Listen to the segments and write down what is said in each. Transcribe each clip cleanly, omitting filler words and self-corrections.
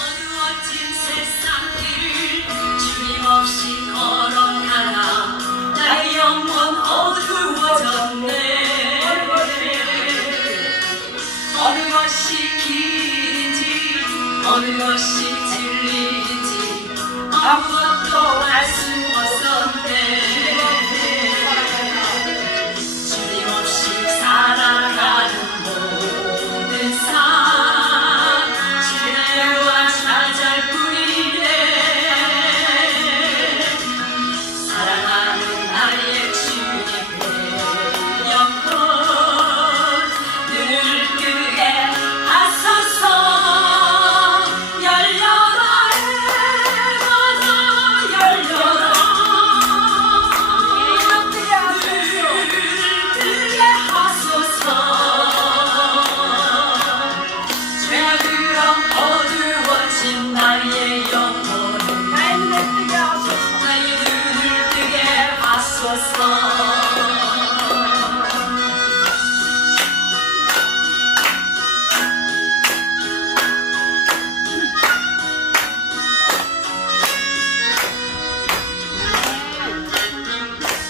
어두워진 세상을 주님 없이 걸어가다 나의 영혼 어두워졌네. 어느 것이 길인지 어느 것이 진리인지 아무것도 알 수 없었네. 주님 없이 살아가는 모든 삶 지혜와 좌절뿐이네. 사랑하는 나의 주님의 영혼 눈을 뜨게 하소서. 열려라 해마다 열려라. 눈을 뜨게 하소서. 죄악으로 어두워진 나의 영혼을 나의 눈을 뜨게 하소서.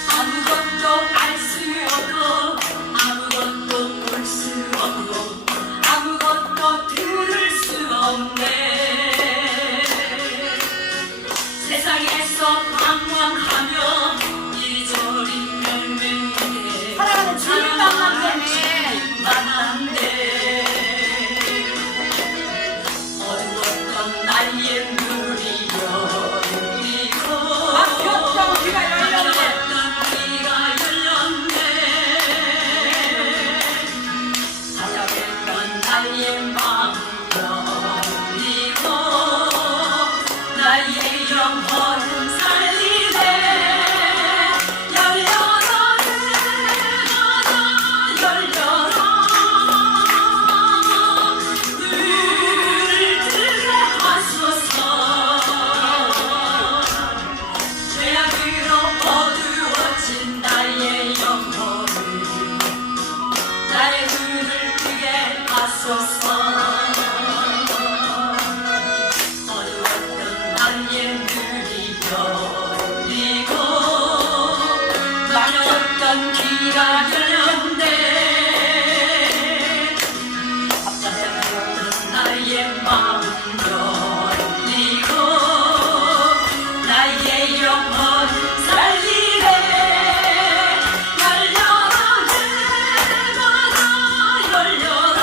아무것도 알 수 없고 아무것도 볼 수 없고 아무것도 들을 수 없네. 세상에서 방황하며 이리저리 멸망인데 사랑하는 주님만 때문에 만한데 어두웠던 나의 눈이 열리고 막혔던 귀가 열렸네. 막혔던 귀가 열렸네. 답답했던 나의 마음 열리고 나의 영혼 살리네. 열려라 해마다 열려라. 눈을 뜨게 하소서. 죄악으로 어두워진 나의 영혼을 나의 눈을 뜨게 하소서. 어두웠던 나의 눈이 열리고 막혔던 귀가 열렸네. 답답했던 나의 마음 열리고 나의 영혼 살리네. 열려라 해마다 열려라.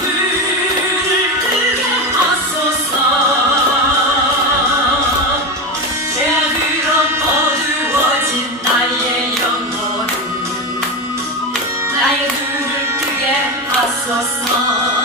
눈을 뜨게 하소서. 죄악으로 어두워진 나의 영혼을 나의 눈을 뜨게 하소서.